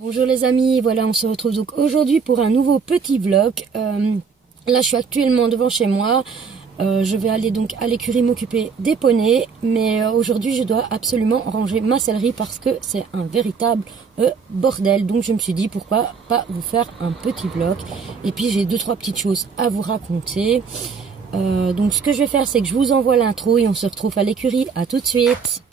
Bonjour les amis, voilà on se retrouve donc aujourd'hui pour un nouveau petit vlog. Là je suis actuellement devant chez moi, je vais aller donc à l'écurie m'occuper des poneys. Mais aujourd'hui je dois absolument ranger ma sellerie parce que c'est un véritable bordel. Donc je me suis dit pourquoi pas vous faire un petit vlog. Et puis j'ai 2-3 petites choses à vous raconter. Donc ce que je vais faire c'est que je vous envoie l'intro et on se retrouve à l'écurie. À tout de suite.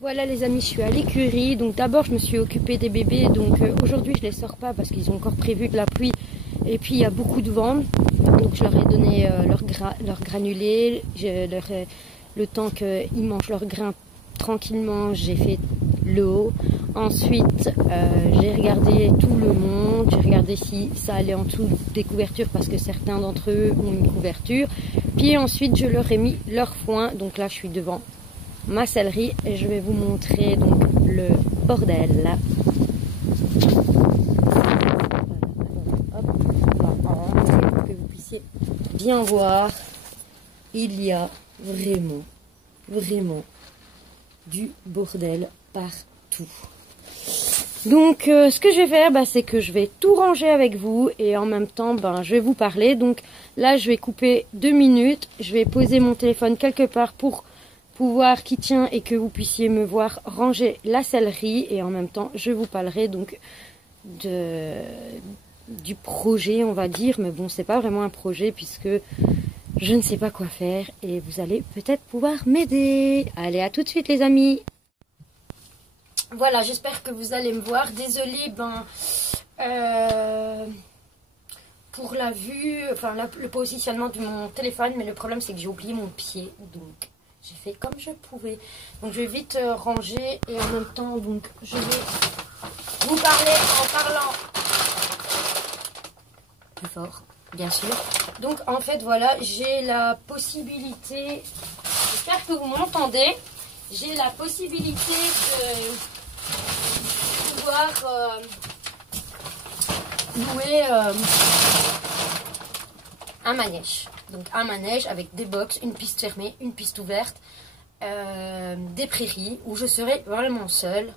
Voilà les amis, je suis à l'écurie. Donc d'abord je me suis occupée des bébés. Donc aujourd'hui je les sors pas parce qu'ils ont encore prévu de la pluie. Et puis il y a beaucoup de vent. Donc je leur ai donné leur granulé. Le temps qu'ils mangent leur grain tranquillement, j'ai fait le haut. Ensuite j'ai regardé tout le monde. J'ai regardé si ça allait en dessous des couvertures parce que certains d'entre eux ont une couverture. Puis ensuite je leur ai mis leur foin. Donc là je suis devant ma sellerie et je vais vous montrer donc le bordel là. Pour que vous puissiez bien voir, il y a vraiment du bordel partout. Donc ce que je vais faire, c'est que je vais tout ranger avec vous et en même temps je vais vous parler. Donc là je vais couper 2 minutes, je vais poser mon téléphone quelque part pour pouvoir qui tient et que vous puissiez me voir ranger la sellerie et en même temps je vous parlerai donc du projet, on va dire, mais bon c'est pas vraiment un projet puisque je ne sais pas quoi faire et vous allez peut-être pouvoir m'aider. Allez, à tout de suite les amis. Voilà, j'espère que vous allez me voir. Désolée pour la vue, enfin le positionnement de mon téléphone, mais le problème c'est que j'ai oublié mon pied, donc j'ai fait comme je pouvais. Donc je vais vite ranger et en même temps donc je vais vous parler en parlant plus fort, bien sûr. Donc en fait voilà, j'ai la possibilité, j'espère que vous m'entendez, j'ai la possibilité de pouvoir louer un manège. Donc un manège avec des box, une piste fermée, une piste ouverte, des prairies où je serai vraiment seule.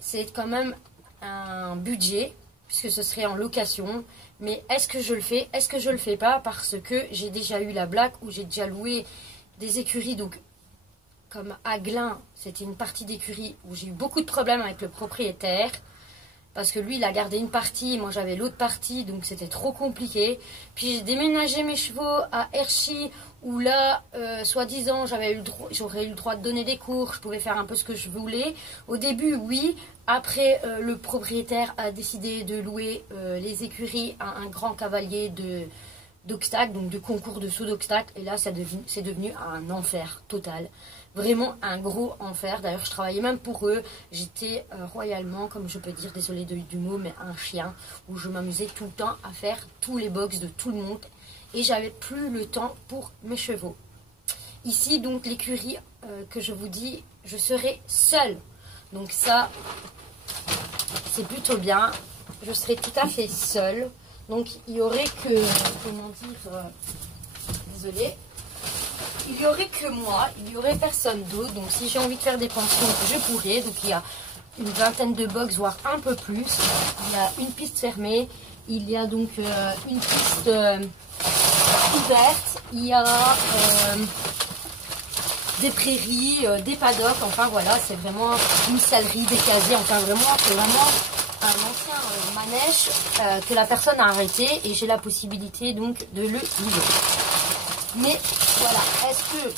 C'est quand même un budget puisque ce serait en location. Mais est-ce que je le fais? Est-ce que je le fais pas? Parce que j'ai déjà eu la blague où j'ai déjà loué des écuries. Donc comme Aglin, c'était une partie d'écurie où j'ai eu beaucoup de problèmes avec le propriétaire. Parce que lui, il a gardé une partie, moi j'avais l'autre partie, donc c'était trop compliqué. Puis j'ai déménagé mes chevaux à Herchy, où là, soi-disant, j'aurais eu le droit de donner des cours, je pouvais faire un peu ce que je voulais. Au début, oui. Après, le propriétaire a décidé de louer les écuries à un grand cavalier d'obstacles, donc de concours de saut d'obstacles. Et là, c'est devenu un enfer total. Vraiment un gros enfer. D'ailleurs, je travaillais même pour eux. J'étais royalement, comme je peux dire, désolée du mot, mais un chien. Où je m'amusais tout le temps à faire tous les box de tout le monde. Et j'avais plus le temps pour mes chevaux. Ici, donc, l'écurie que je vous dis, je serai seule. Donc ça, c'est plutôt bien. Je serai tout à fait seule. Donc, il y aurait que... Comment dire... désolée. Il n'y aurait que moi, il n'y aurait personne d'autre. Donc si j'ai envie de faire des pensions, je pourrais. Donc il y a une vingtaine de box, voire un peu plus. Il y a une piste fermée. Il y a donc une piste ouverte. Il y a des prairies, des paddocks. Enfin voilà, c'est vraiment une sellerie, des casiers. Enfin vraiment, c'est vraiment un ancien manège que la personne a arrêté. Et j'ai la possibilité donc de le louer. Mais voilà, est-ce que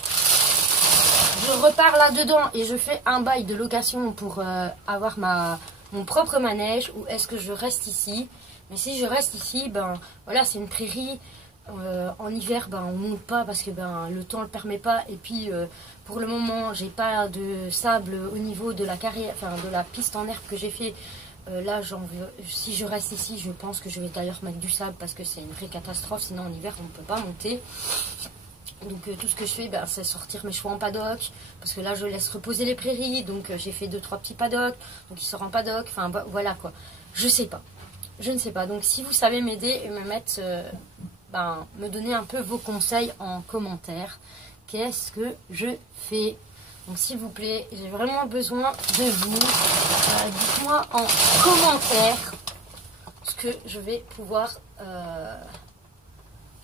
je repars là-dedans et je fais un bail de location pour avoir mon propre manège ou est-ce que je reste ici? Mais si je reste ici, voilà, c'est une prairie En hiver, ben, on monte pas parce que ben, le temps le permet pas. Et puis, pour le moment, j'ai pas de sable au niveau de la carrière, enfin de la piste en herbe que j'ai fait. Là, si je reste ici, je pense que je vais d'ailleurs mettre du sable parce que c'est une vraie catastrophe. Sinon, en hiver, on ne peut pas monter. Donc, tout ce que je fais, ben, c'est sortir mes chevaux en paddock. Parce que là, je laisse reposer les prairies. Donc, j'ai fait 2-3 petits paddocks. Donc, ils sortent en paddock. Enfin, voilà quoi. Je sais pas. Je ne sais pas. Donc, si vous savez m'aider et me mettre... me donner un peu vos conseils en commentaire. Qu'est-ce que je fais? Donc s'il vous plaît, j'ai vraiment besoin de vous. Dites-moi en commentaire ce que je vais pouvoir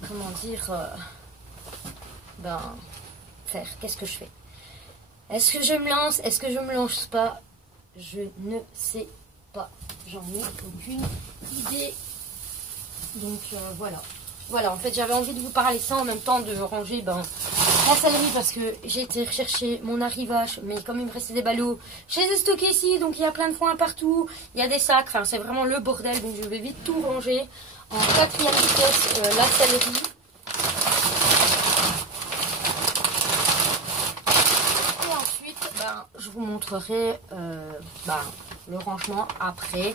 comment dire faire. Qu'est-ce que je fais? Est-ce que je me lance? Est-ce que je me lance pas? Je ne sais pas. J'en ai aucune idée. Donc voilà. Voilà, en fait, j'avais envie de vous parler ça en même temps de ranger la salerie parce que j'ai été rechercher mon arrivage, mais comme il me restait des ballots, je les ai stockés ici, donc il y a plein de foin partout, il y a des sacs, enfin c'est vraiment le bordel, donc je vais vite tout ranger. En 4e vitesse, la salerie. Et ensuite, je vous montrerai le rangement après.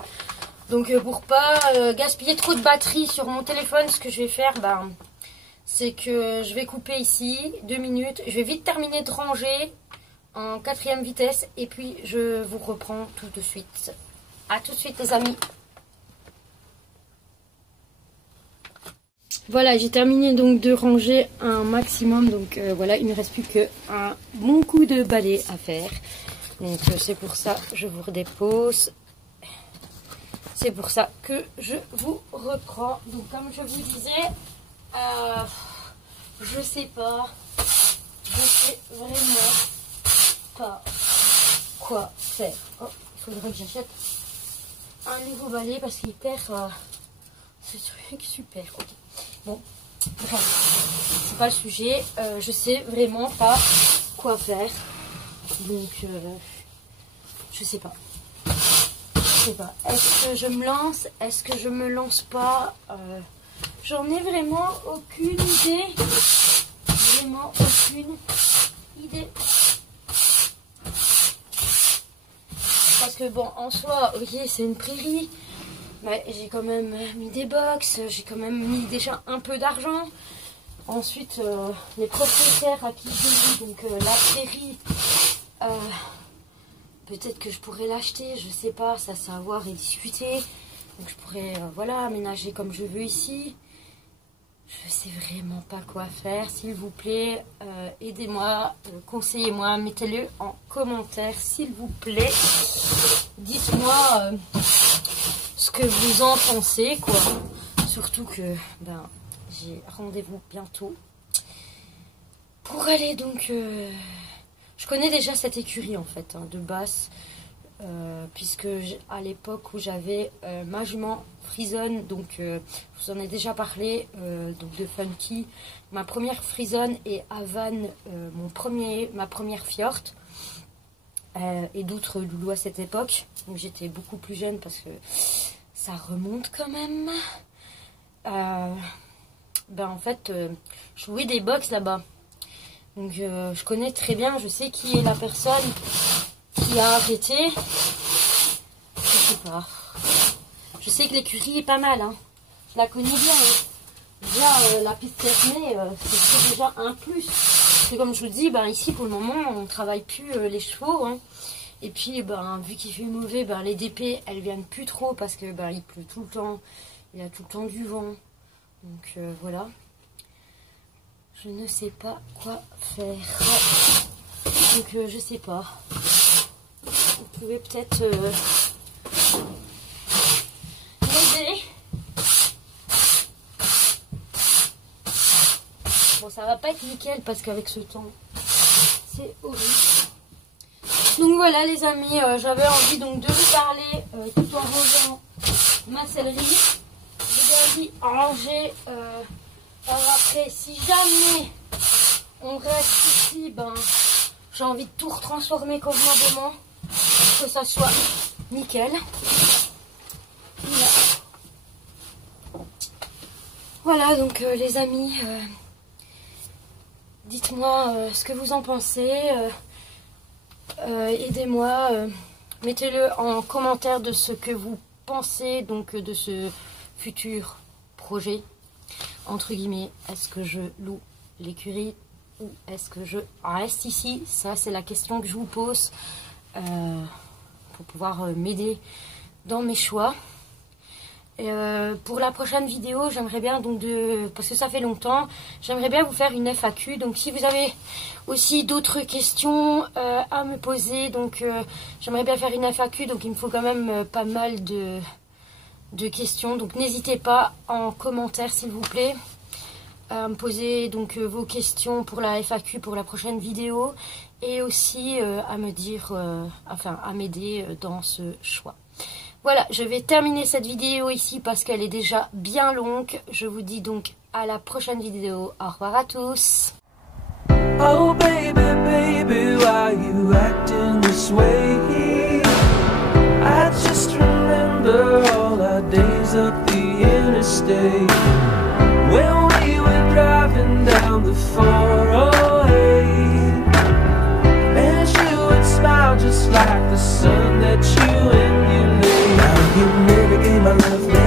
Donc pour pas gaspiller trop de batterie sur mon téléphone, ce que je vais faire, c'est que je vais couper ici 2 minutes. Je vais vite terminer de ranger en 4e vitesse et puis je vous reprends tout de suite. A tout de suite les amis. Voilà, j'ai terminé donc de ranger un maximum. Donc voilà, il ne me reste plus qu'un bon coup de balai à faire. Donc c'est pour ça que je vous redépose. C'est pour ça que je vous reprends. Donc comme je vous disais, je sais pas. Je sais vraiment pas quoi faire. Oh, il faudrait que j'achète un nouveau balai parce qu'il perd ce truc super. Ok. Bon, bref, c'est pas le sujet. Je sais vraiment pas quoi faire. Donc je sais pas. Est-ce que je me lance? Est-ce que je me lance pas? J'en ai vraiment aucune idée. Vraiment aucune idée. Parce que bon, en soi, ok, c'est une prairie. Mais j'ai quand même mis des box. J'ai quand même mis déjà un peu d'argent. Ensuite, les propriétaires à qui je vis, donc la prairie... peut-être que je pourrais l'acheter, je sais pas, ça c'est à voir et discuter. Donc je pourrais aménager comme je veux ici. Je sais vraiment pas quoi faire, s'il vous plaît. Aidez-moi, conseillez-moi, mettez-le en commentaire s'il vous plaît. Dites-moi ce que vous en pensez quoi. Surtout que j'ai rendez-vous bientôt pour aller donc... Je connais déjà cette écurie en fait, de base, puisque à l'époque où j'avais ma jument Frisonne, donc je vous en ai déjà parlé, donc de Funky, ma première Frisonne et Havane, ma première Fjord, et d'autres loulous à cette époque. Donc j'étais beaucoup plus jeune parce que ça remonte quand même. En fait, je jouais des box là-bas. Donc je connais très bien, je sais qui est la personne qui a arrêté. Je sais pas. Je sais que l'écurie est pas mal, hein. Je la connais bien. Hein. Déjà la piste fermée, c'est déjà un plus. C'est comme je vous dis, ici pour le moment on ne travaille plus les chevaux. Hein. Et puis vu qu'il fait mauvais, les DP elles viennent plus trop parce que il pleut tout le temps. Il y a tout le temps du vent. Donc voilà. Je ne sais pas quoi faire. Donc je sais pas. Vous pouvez peut-être m'aider. Bon, ça va pas être nickel parce qu'avec ce temps, c'est horrible. Donc voilà les amis, j'avais envie donc de vous parler tout en rangeant ma céleri. J'ai envie de ranger. Alors après, si jamais on reste ici, j'ai envie de tout retransformer convenablement, que ça soit nickel. Voilà, donc les amis, dites-moi ce que vous en pensez. Aidez-moi, mettez-le en commentaire de ce que vous pensez donc de ce futur projet, entre guillemets. Est-ce que je loue l'écurie ou est-ce que je reste ici? Ça, c'est la question que je vous pose pour pouvoir m'aider dans mes choix. Pour la prochaine vidéo, j'aimerais bien donc parce que ça fait longtemps, j'aimerais bien vous faire une FAQ. Donc si vous avez aussi d'autres questions à me poser, donc j'aimerais bien faire une FAQ. Donc il me faut quand même pas mal de questions. Donc n'hésitez pas en commentaire s'il vous plaît à me poser donc vos questions pour la FAQ pour la prochaine vidéo et aussi à me dire, enfin à m'aider dans ce choix. Voilà, je vais terminer cette vidéo ici parce qu'elle est déjà bien longue. Je vous dis donc à la prochaine vidéo. Au revoir à tous. Oh baby, baby, why you acting this way? I just remember all our days up the interstate when we were driving down the 408, and you would smile just like the sun that you emulate. Now you never gave my love.